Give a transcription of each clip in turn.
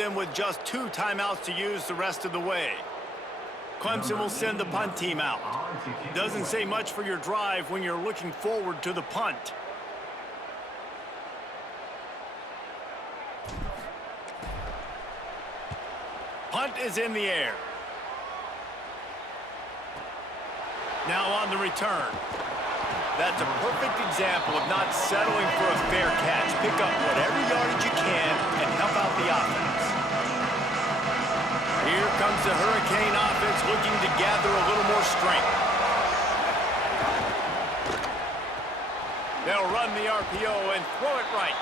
them with just 2 timeouts to use the rest of the way. Clemson will send the punt team out. Doesn't say much for your drive when you're looking forward to the punt. Punt is in the air. Now on the return. That's a perfect example of not settling for a fair catch. Pick up whatever yardage you can and help out the offense. Here comes the Hurricane offense looking to gather a little more strength. They'll run the RPO and throw it right.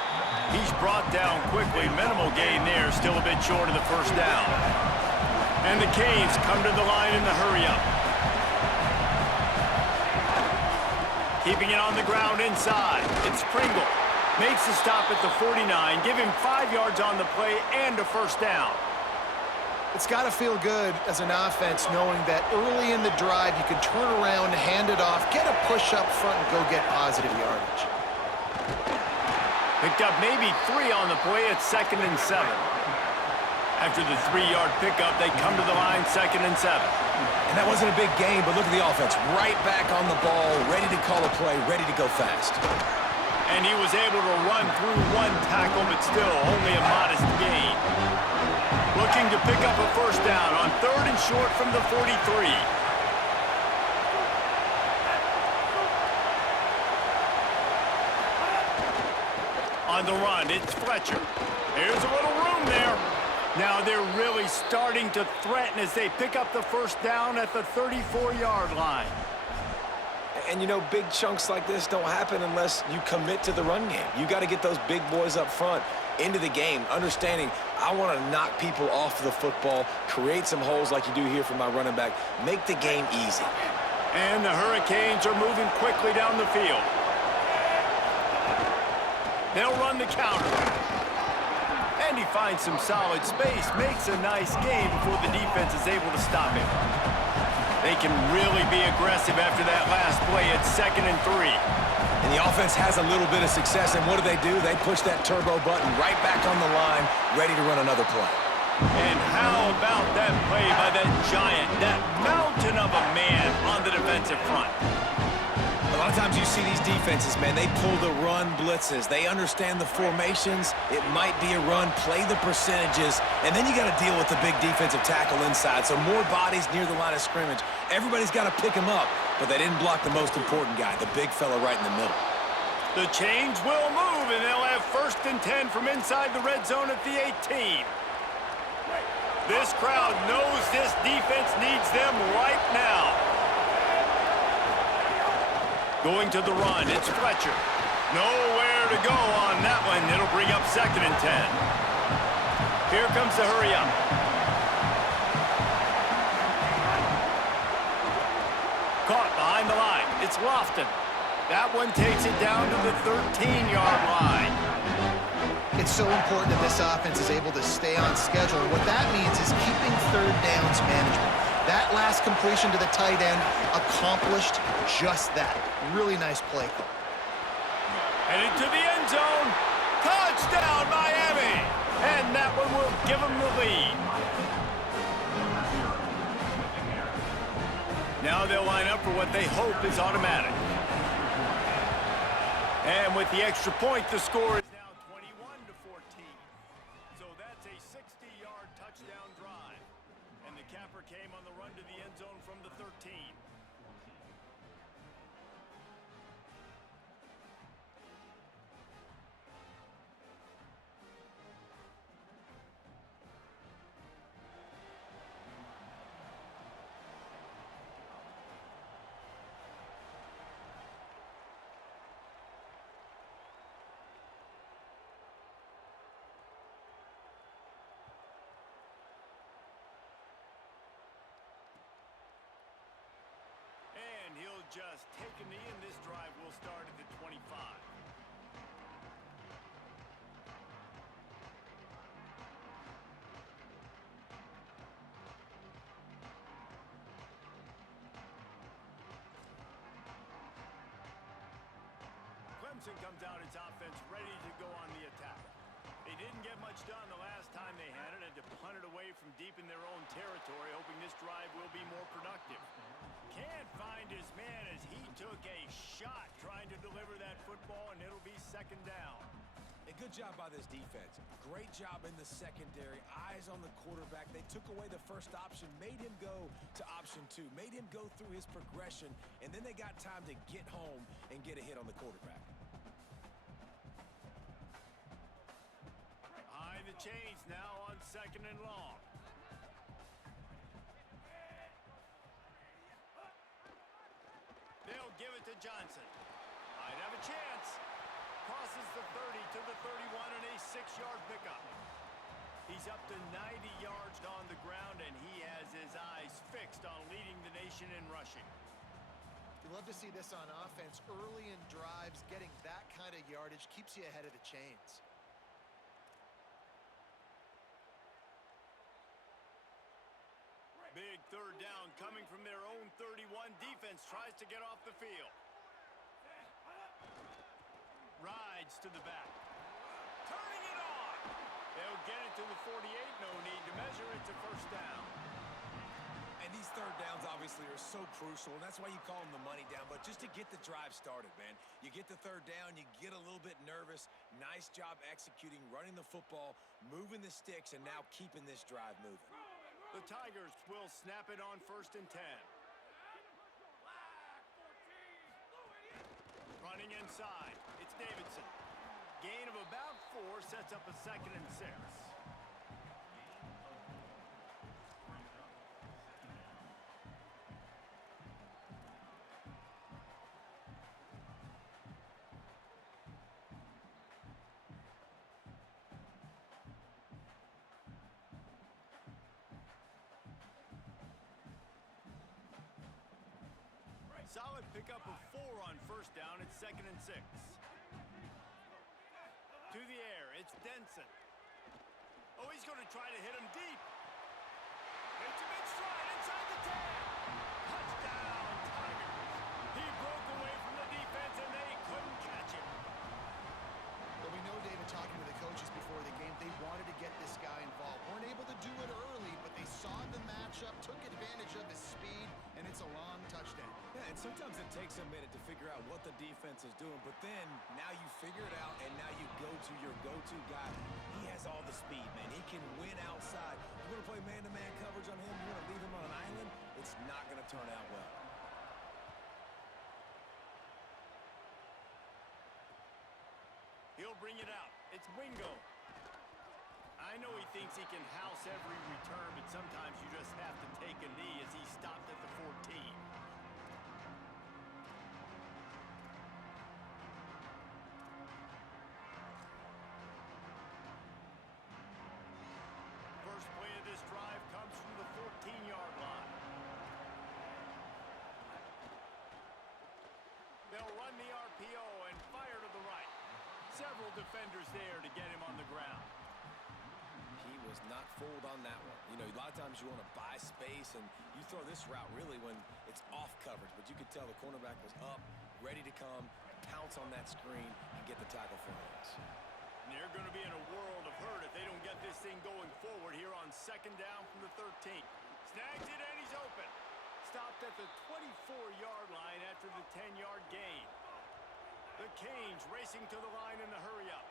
He's brought down quickly. Minimal gain there, still a bit short of the first down. And the Canes come to the line in the hurry-up. Keeping it on the ground inside. It's Pringle. Makes the stop at the 49. Give him 5 yards on the play and a first down. It's got to feel good as an offense knowing that early in the drive you can turn around, hand it off, get a push up front, and go get positive yardage. Picked up maybe 3 on the play at 2nd and 7. After the 3-yard pickup, they come to the line 2nd and 7. And that wasn't a big gain, but look at the offense. Right back on the ball, ready to call a play, ready to go fast. And he was able to run through 1 tackle, but still only a modest gain. Looking to pick up a first down on 3rd and short from the 43. On the run, it's Fletcher. There's a little room there. Now they're really starting to threaten as they pick up the first down at the 34-yard line. And, you know, big chunks like this don't happen unless you commit to the run game. You got to get those big boys up front into the game, understanding I want to knock people off the football, create some holes like you do here for my running back, make the game easy. And the Hurricanes are moving quickly down the field. They'll run the counter. And he finds some solid space, makes a nice gain before the defense is able to stop him. They can really be aggressive after that last play at 2nd and 3. And the offense has a little bit of success, and what do? They push that turbo button right back on the line, ready to run another play. And how about that play by that giant, that mountain of a man on the defensive front? A lot of times you see these defenses, man, they pull the run blitzes. They understand the formations. It might be a run, play the percentages, and then you got to deal with the big defensive tackle inside. So more bodies near the line of scrimmage. Everybody's got to pick him up, but they didn't block the most important guy, the big fella right in the middle. The chains will move, and they'll have 1st and 10 from inside the red zone at the 18. This crowd knows this defense needs them right now. Going to the run, it's Fletcher. Nowhere to go on that one. It'll bring up 2nd and 10. Here comes the hurry-up. Caught behind the line. It's Lofton. That one takes it down to the 13-yard line. It's so important that this offense is able to stay on schedule. What that means is keeping 3rd downs management. That last completion to the tight end accomplished just that. Really nice play call. Headed to the end zone. Touchdown, Miami! And that one will give them the lead. Now they'll line up for what they hope is automatic. And with the extra point, the score is now 21-14. So that's a 60-yard touchdown drive. And the capper came on the run to the end zone from the 13. And he'll just take a knee, and this drive will start at the 25. Clemson comes out its offense ready to go on the attack. They didn't get much done the last time they had it, and deep in their own territory, hoping this drive will be more productive. Can't find his man as he took a shot trying to deliver that football, and it'll be second down. A good job by this defense. Great job in the secondary. Eyes on the quarterback. They took away the first option, made him go to option 2, made him go through his progression, and then they got time to get home and get a hit on the quarterback. Behind the chains now on second and long. They'll give it to Johnson. Might have a chance. Crosses the 30 to the 31 and a 6-yard pickup. He's up to 90 yards on the ground, and he has his eyes fixed on leading the nation in rushing. You love to see this on offense. Early in drives, getting that kind of yardage keeps you ahead of the chains. Big third down coming from their own 31. Defense tries to get off the field. Rides to the back. Turning it on. They'll get it to the 48. No need to measure it to first down. And these third downs obviously are so crucial, and that's why you call them the money down. But just to get the drive started, man, you get the third down, you get a little bit nervous. Nice job executing, running the football, moving the sticks, and now keeping this drive moving. The Tigers will snap it on first and 10. Running inside, it's Davidson. Gain of about 4 sets up a second and 6. Solid pickup of 4 on first down. It's second and 6. To the air, it's Denson. Oh, he's going to try to hit him deep. It's a mid-stride inside the 10. Touchdown, Tigers. He broke away from the defense, and they couldn't catch him. Well, we know, David, talking to the coaches before the game, they wanted to get this guy involved. Weren't able to do it early, but they saw the matchup, took advantage of his speed, and it's a long touchdown. Yeah, and sometimes it takes a minute to figure out what the defense is doing, but then now you figure it out, and now you go to your go-to guy. He has all the speed, man. He can win outside. You're going to play man-to-man coverage on him. You're going to leave him on an island. It's not going to turn out well. He'll bring it out. It's Wingo. I know he thinks he can house every return, but sometimes you just have to take a knee as he stopped at the 14. First play of this drive comes from the 14-yard line. They'll run the RPO and fire to the right. Several defenders there to get him on the ground. He was not fooled on that one. You know, a lot of times you want to buy space, and you throw this route really when it's off coverage, but you could tell the cornerback was up, ready to come, pounce on that screen, and get the tackle for us. And they're going to be in a world of hurt if they don't get this thing going forward here on second down from the 13. Snags it, and he's open. Stopped at the 24-yard line after the 10-yard gain. The Canes racing to the line in the hurry-up.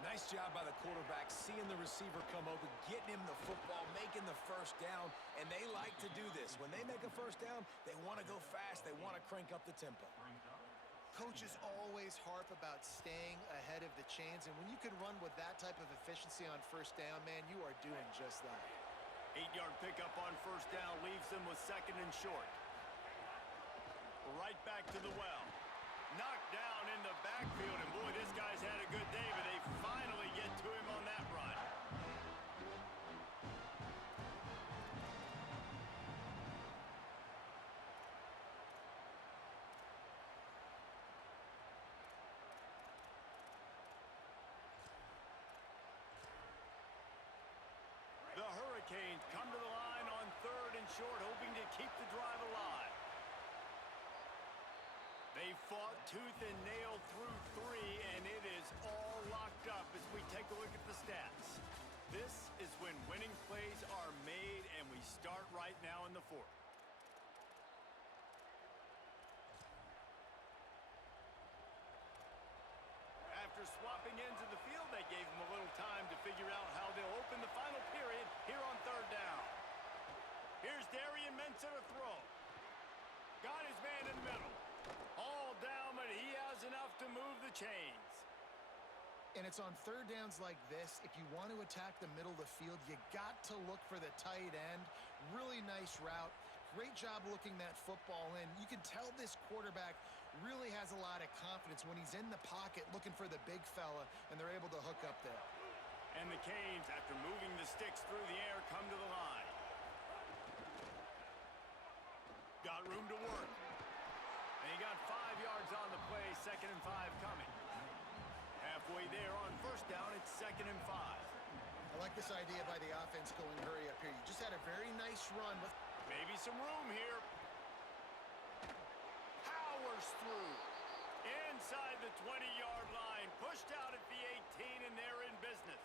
Nice job by the quarterback, seeing the receiver come open, getting him the football, making the first down, and they like to do this. When they make a first down, they want to go fast. They want to crank up the tempo. Coaches always harp about staying ahead of the chains, and when you can run with that type of efficiency on first down, man, you are doing just that. 8-yard pickup on first down leaves them with second and short. Right back to the well. Knocked down in the backfield, and boy, this guy's had a good day, but they finally get to him on that run. The Hurricanes come to the line on third and short, hoping to keep the drive alive. They fought tooth and nail through 3, and it is all locked up as we take a look at the stats. This is when winning plays are made. the fourth. After swapping ends of the field, they gave him a little time to figure out how they'll open the final period here on third down. Here's Darian Mensah to throw. Got his man in the middle. All down, but he has enough to move the chains. And it's on third downs like this, if you want to attack the middle of the field, you got to look for the tight end. Really nice route. Great job looking that football in. You can tell this quarterback really has a lot of confidence when he's in the pocket looking for the big fella, and they're able to hook up there. And the Canes, after moving the sticks through the air, come to the line. Got room to work. And he got 5 yards on the play, 2nd and 5 coming. Halfway there on first down, it's 2nd and 5. I like this idea by the offense going hurry up here. You just had a very nice run with maybe some room here. Powers through. Inside the 20-yard line. Pushed out at the 18, and they're in business.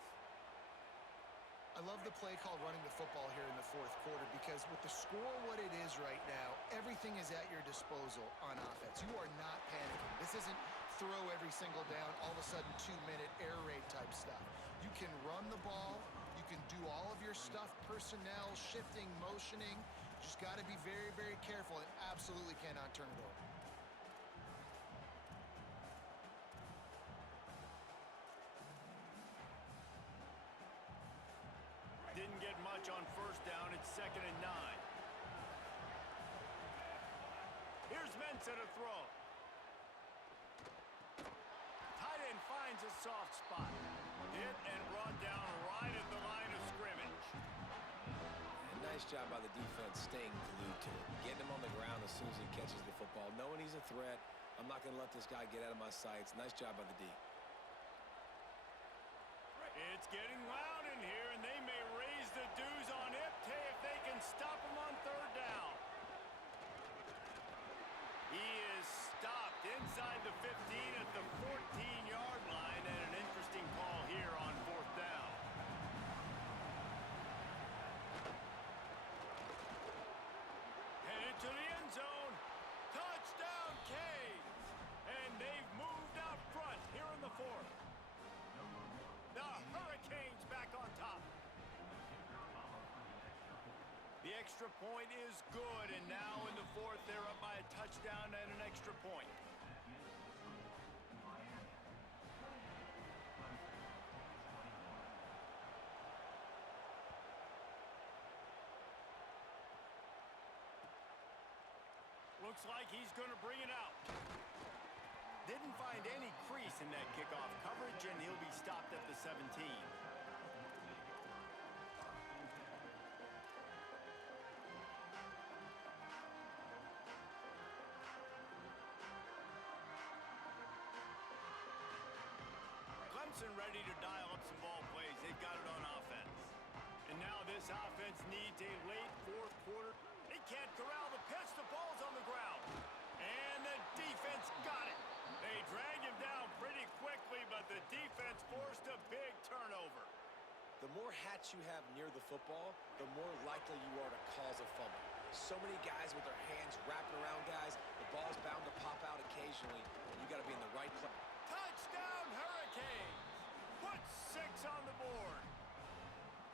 I love the play called running the football here in the fourth quarter because with the score what it is right now, everything is at your disposal on offense. You are not panicking. This isn't throw every single down, all of a sudden 2-minute air raid type stuff. You can run the ball. You can do all of your stuff, personnel, shifting, motioning. You just got to be very, very careful and absolutely cannot turn it over. Didn't get much on first down. It's 2nd and 9. Here's Mensah to throw. Tight end finds a soft spot. Hit and brought down right at the line of scrimmage. And nice job by the defense staying glued to it. Getting him on the ground as soon as he catches the football. Knowing he's a threat. I'm not going to let this guy get out of my sights. Nice job by the D. It's getting loud in here, and they may raise the dues on Ipte if they can stop him on third down. He is stopped inside the 15 at the 14-yard line, and an interesting call here on fourth down. Headed to the end zone. Touchdown, Canes! And they've moved out front here in the fourth. The Hurricanes back on top. The extra point is good, and now in the fourth, they're up by a touchdown and an extra point. Looks like he's going to bring it out. Didn't find any crease in that kickoff coverage, and he'll be stopped at the 17. Clemson ready to dial up some ball plays. They've got it on offense. And now this offense needs a late fourth quarter. They can't corral the pitch. The ball's on the ground. And the defense got it. They dragged him down pretty quickly, but the defense forced a big turnover. The more hats you have near the football, the more likely you are to cause a fumble. So many guys with their hands wrapping around guys. The ball's bound to pop out occasionally, and you got to be in the right place. Touchdown, Hurricanes! Put 6 on the board.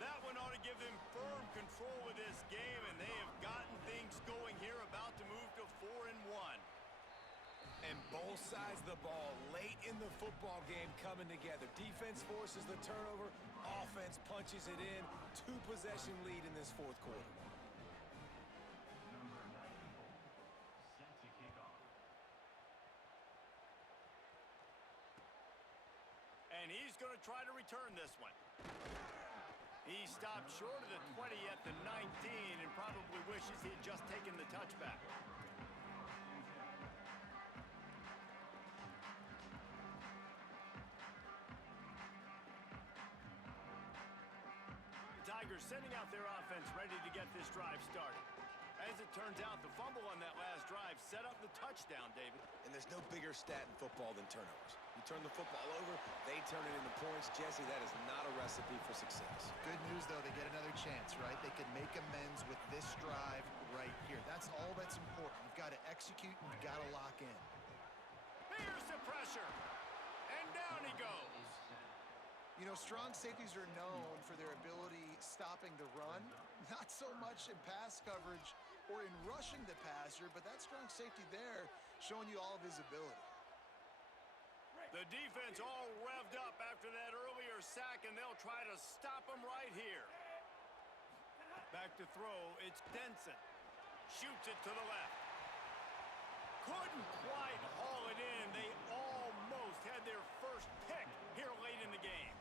That one ought to give them firm control of this game, and they have gotten things going here, about to move to 4-1. And both sides of the ball late in the football game coming together. Defense forces the turnover. Offense punches it in. 2-possession lead in this fourth quarter. And he's going to try to return this one. He stopped short of the 20 at the 19 and probably wishes he had just taken the touchback. The Tigers sending out their offense ready to get this drive started. As it turns out, the fumble on that last drive set up the touchdown, David. And there's no bigger stat in football than turnovers. You turn the football over, they turn it into points. Jesse, that is not a recipe for success. Good news, though, they get another chance, right? They can make amends with this drive right here. That's all that's important. You've got to execute and you've got to lock in. Here's the pressure. And down he goes. You know, strong safeties are known for their ability stopping the run, not so much in pass coverage or in rushing the passer, but that strong safety there showing you all of his ability. The defense all revved up after that earlier sack, and they'll try to stop him right here. Back to throw, it's Denson. Shoots it to the left. Couldn't quite haul it in. They almost had their first pick here late in the game.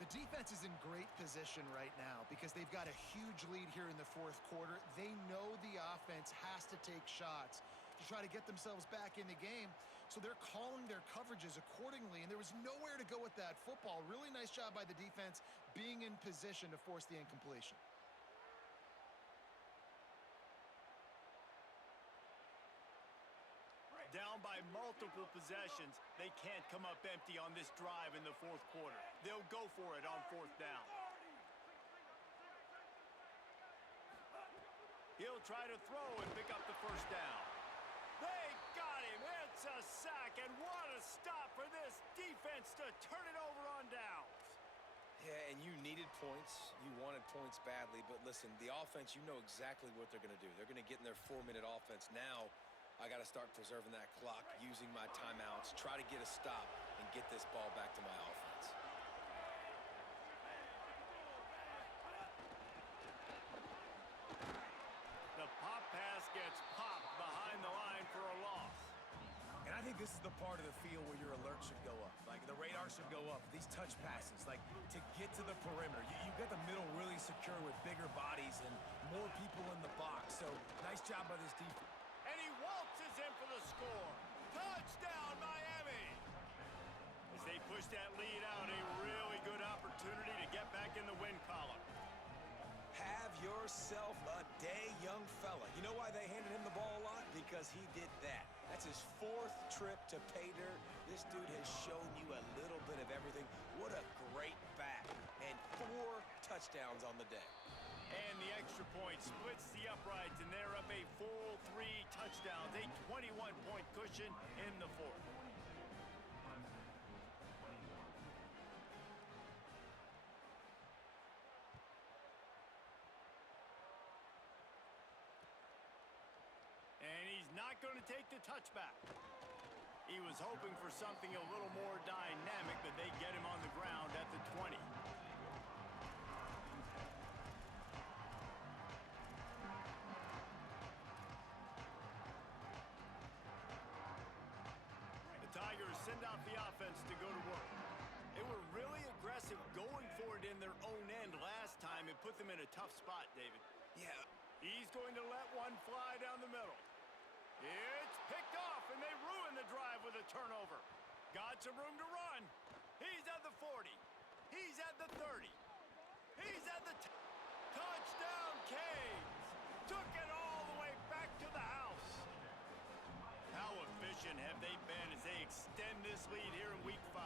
The defense is in great position right now because they've got a huge lead here in the fourth quarter. They know the offense has to take shots to try to get themselves back in the game, so they're calling their coverages accordingly, and there was nowhere to go with that football. Really nice job by the defense being in position to force the incompletion. Down by multiple possessions, they can't come up empty on this drive in the fourth quarter. They'll go for it on fourth down. He'll try to throw and pick up the first down. They got him. It's a sack, and what a stop for this defense to turn it over on downs. Yeah, and you needed points. You wanted points badly, but listen, the offense, you know exactly what they're going to do. They're going to get in their 4-minute offense. Now, I got to start preserving that clock, using my timeouts, try to get a stop, and get this ball back to my offense. The pop pass gets popped behind the line for a loss. And I think this is the part of the field where your alert should go up. Like, the radar should go up. These touch passes, like, to get to the perimeter. You've got the middle really secure with bigger bodies and more people in the box. So, nice job by this defense. And he waltzes in for the score. Touchdown, Miami! As they push that lead out, a really good opportunity to get back in the win column. Have yourself a day, young fella. You know why they handed him the ball a lot? Because he did that. That's his 4th trip to pay dirt. This dude has shown you a little bit of everything. What a great back. And 4 touchdowns on the day. And the extra point splits the uprights, and they're up a full 3 touchdowns, a 21-point cushion in the fourth. And he's not going to take the touchback. He was hoping for something a little more dynamic, but they get him on the ground at the 20. Tigers send out the offense to go to work. They were really aggressive going for it in their own end last time and put them in a tough spot, David. Yeah. He's going to let one fly down the middle. It's picked off, and they ruin the drive with a turnover. Got some room to run. He's at the 40. He's at the 30. He's at the touchdown, Canes. Took it all the way back to the house. How efficient have they been as they extend this lead here in Week 5?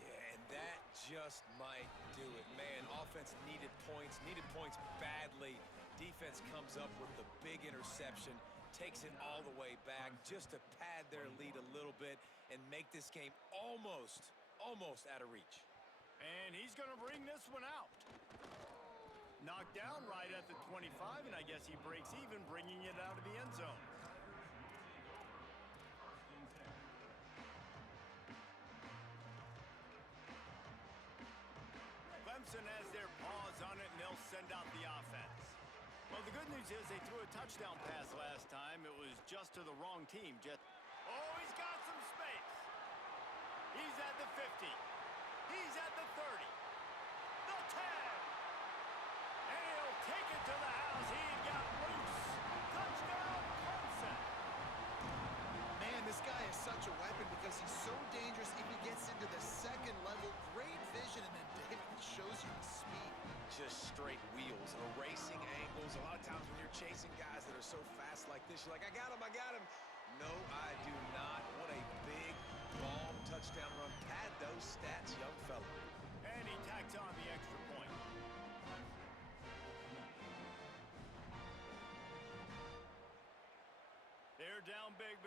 Yeah, and that just might do it. Man, offense needed points badly. Defense comes up with the big interception, takes it all the way back just to pad their lead a little bit and make this game almost out of reach. And he's going to bring this one out. Knocked down right at the 25, and I guess he breaks even, bringing it out of the end zone. Clemson has their paws on it, and they'll send out the offense. Well, the good news is they threw a touchdown pass last time. It was just to the wrong team. Oh, he's got some space. He's at the 50. He's at the 30. The 10. And he'll take it to the house. He got loose. Touchdown, Clemson. Man, this guy is such a weapon because he's so dangerous if he gets into the second level. Great vision, and then David shows you the speed. Just straight wheels, erasing angles. A lot of times when you're chasing guys that are so fast like this, you're like, I got him. No, I do not. What a big, long touchdown run. Pad those stats, young fella. And he tacks on the extra point.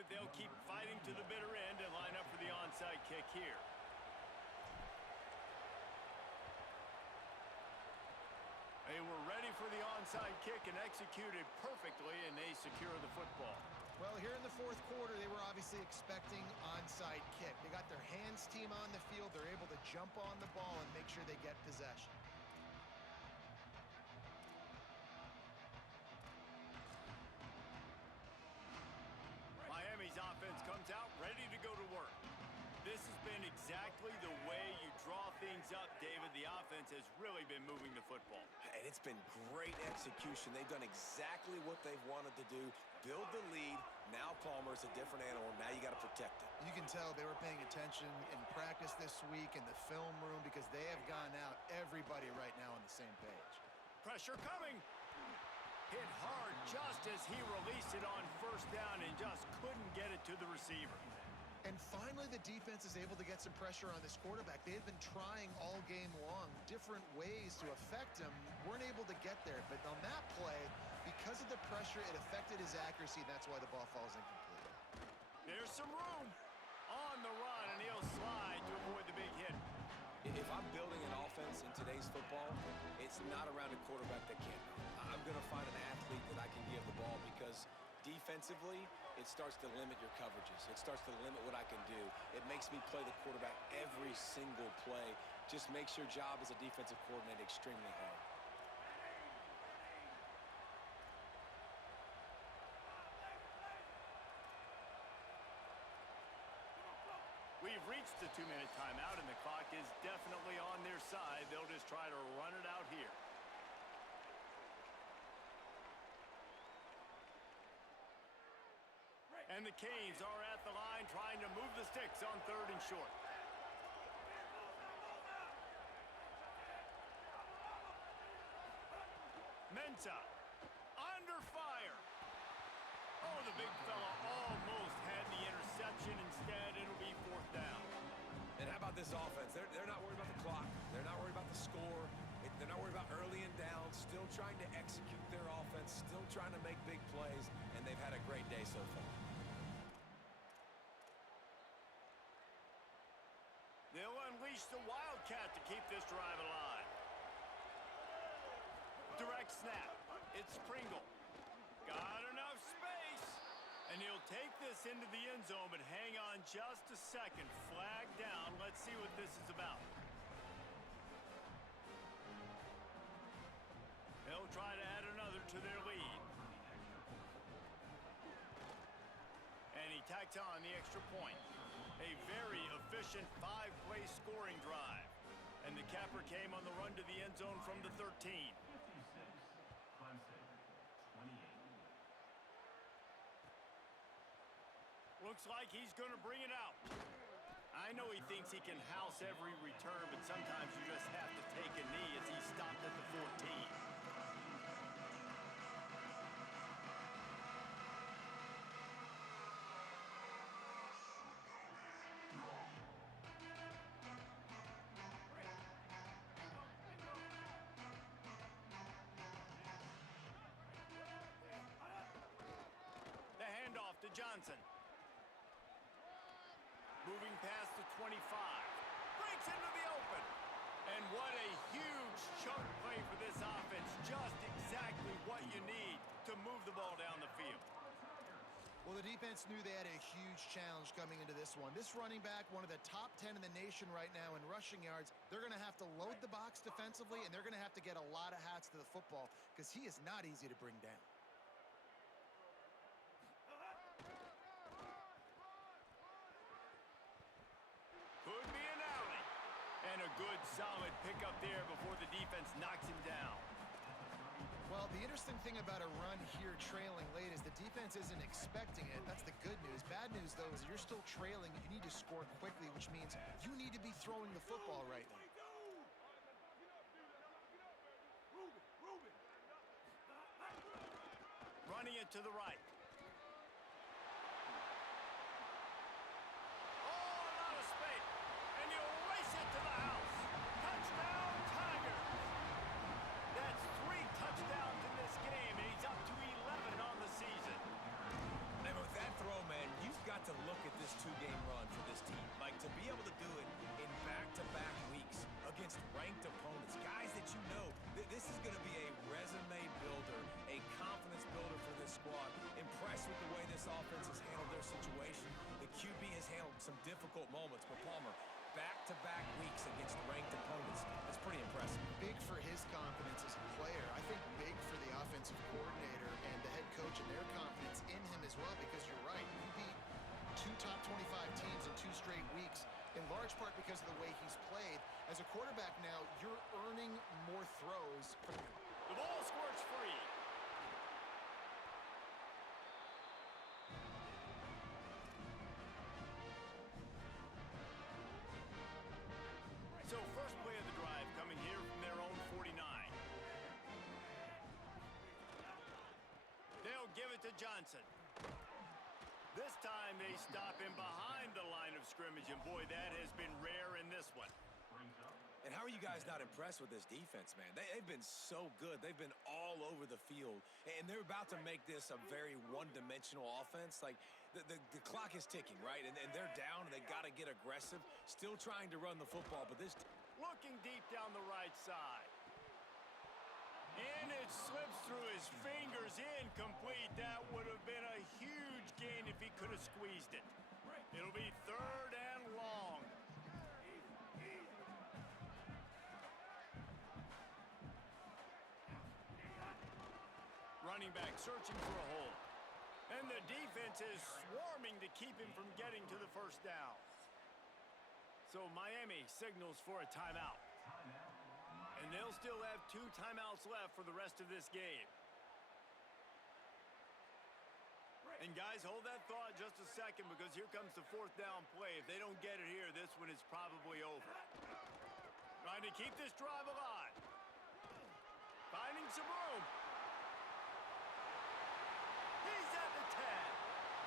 it, they'll keep fighting to the bitter end and line up for the onside kick here. They were ready for the onside kick and executed perfectly, and they secure the football. Well, here in the fourth quarter, they were obviously expecting onside kick. They got their hands team on the field. They're able to jump on the ball and make sure they get possession. Miami's offense comes out ready to go to work. This has been exactly the way you draw things up, David. The offense has really been moving the football. And it's been great execution. They've done exactly what they've wanted to do. Build the lead. Now Palmer's a different animal. Now you got to protect it. You can tell they were paying attention in practice this week in the film room because they have gone out, everybody right now on the same page. Pressure coming. Hit hard just as he released it on first down and just couldn't get it to the receiver. And finally, the defense is able to get some pressure on this quarterback. They had been trying all game long different ways to affect him, weren't able to get there. But on that play, because of the pressure, it affected his accuracy, and that's why the ball falls incomplete. There's some room on the run, and he'll slide to avoid the big hit. If I'm building an offense in today's football, it's not around a quarterback that can't. I'm going to find an athlete that I can give the ball because defensively, it starts to limit your coverages. It starts to limit what I can do. It makes me play the quarterback every single play. Just makes your job as a defensive coordinator extremely hard. We've reached the 2-minute timeout, and the clock is definitely on their side. They'll just try to run it out here. And the Canes are at the line trying to move the sticks on 3rd and short. Mensah under fire. Oh, the big fella almost had the interception. Instead, it'll be 4th down. And how about this offense? They're not worried about the clock. They're not worried about the score. They're not worried about early and down. Still trying to execute their offense. Still trying to make big plays. And they've had a great day so far. They'll unleash the Wildcat to keep this drive alive. Direct snap. It's Pringle. Got enough space. And he'll take this into the end zone, but hang on just a second. Flag down. Let's see what this is about. They'll try to add another to their lead. And he tacks on the extra point. A very efficient 5-play scoring drive. And the capper came on the run to the end zone from the 13. Looks like he's going to bring it out. I know he thinks he can house every return, but sometimes you just have to take a knee as he stopped at the 14. The handoff to Johnson. Moving past the 25. Breaks into the open. And what a huge chunk play for this offense. Just exactly what you need to move the ball down the field. Well, the defense knew they had a huge challenge coming into this one. This running back, one of the top 10 in the nation right now in rushing yards, they're going to have to load the box defensively, and they're going to have to get a lot of hats to the football because he is not easy to bring down. Could be an alley. And a good, solid pickup there before the defense knocks him down. Well, the interesting thing about a run here trailing late is the defense isn't expecting it. That's the good news. Bad news, though, is you're still trailing. You need to score quickly, which means you need to be throwing the football right now. Running it to the right. And he'll race it to the house. Touchdown, Tigers. That's 3 touchdowns in this game, and he's up to 11 on the season. And with that throw, man, you squad. Impressed with the way this offense has handled their situation. The QB has handled some difficult moments, but Palmer, back-to-back weeks against ranked opponents. That's pretty impressive. Big for his confidence as a player. I think big for the offensive coordinator and the head coach and their confidence in him as well, because you're right. You beat 2 top 25 teams in 2 straight weeks, in large part because of the way he's played. As a quarterback now, you're earning more throws. The ball squirts free. So first play of the drive coming here from their own 49. They'll give it to Johnson. This time they stop him behind the line of scrimmage, and boy, that has been rare in this one. And how are you guys not impressed with this defense, man? They've been so good. They've been all over the field, and they're about to make this a very one-dimensional offense. Like, the clock is ticking, right? And they're down, and they got to get aggressive, still trying to run the football, but this... Looking deep down the right side. And it slips through his fingers, incomplete. That would have been a huge gain if he could have squeezed it. It'll be 3rd and long. Running back searching for a hole. And the defense is swarming to keep him from getting to the first down. So Miami signals for a timeout. And they'll still have 2 timeouts left for the rest of this game. And guys, hold that thought just a second, because here comes the 4th down play. If they don't get it here, this one is probably over. Trying to keep this drive alive. Finding some room. He's at the 10.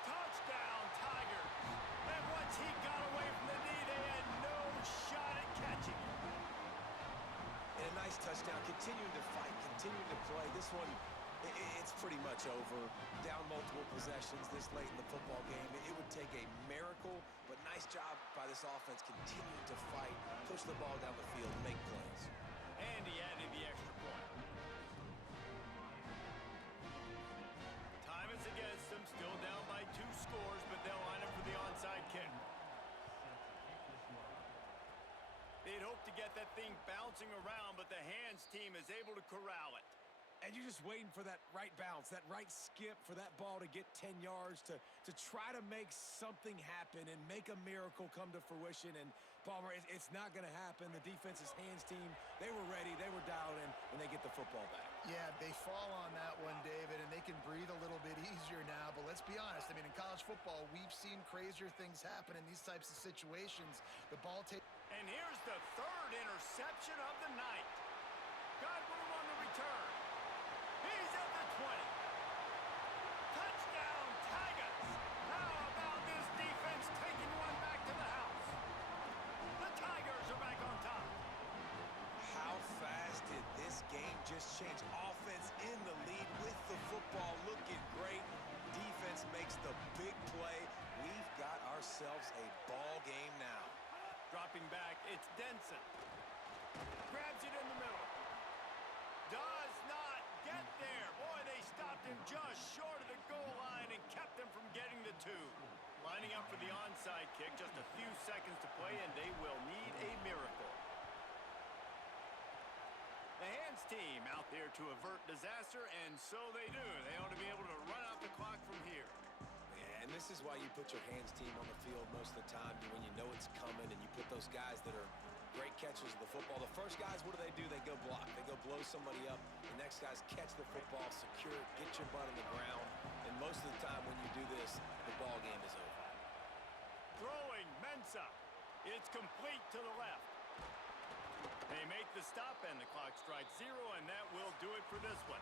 Touchdown, Tigers. And once he got away from the knee, they had no shot at catching him. And a nice touchdown, continuing to fight, continuing to play. This one, it's pretty much over. Down multiple possessions this late in the football game. It would take a miracle, but nice job by this offense continuing to fight, push the ball down the field, make plays. And he added the extra point. Time is against them, still down by 2 scores, but they'll line up for the onside kick. They'd hope to get that thing bouncing around, but the hands team is able to corral it. And you're just waiting for that right bounce, that right skip, for that ball to get 10 yards, to try to make something happen and make a miracle come to fruition. And, Palmer, it's not going to happen. The defense's hands team, they were ready, they were dialed in, and they get the football back. Yeah, they fall on that one, David, and they can breathe a little bit easier now. But let's be honest, I mean, in college football, we've seen crazier things happen in these types of situations. The ball takes... And here's the 3rd interception of the night. Got room on the return. He's at the 20. Touchdown, Tigers. How about this defense taking one back to the house? The Tigers are back on top. How fast did this game just change? Offense in the lead with the football, looking great. Defense makes the big play. We've got ourselves a ball game now. Dropping back, it's Denson. Grabs it in the middle. Does not get there. Boy, they stopped him just short of the goal line and kept him from getting the 2. Lining up for the onside kick, just a few seconds to play, and they will need a miracle. The hands team out there to avert disaster, and so they do. They ought to be able to run out the clock from here. And this is why you put your hands team on the field most of the time, when you know it's coming, and you put those guys that are great catchers of the football. The first guys, what do? They go block. They go blow somebody up. The next guys catch the football, secure it, get your butt on the ground. And most of the time when you do this, the ball game is over. Throwing, Mensah. It's complete to the left. They make the stop, and the clock strikes 0, and that will do it for this one.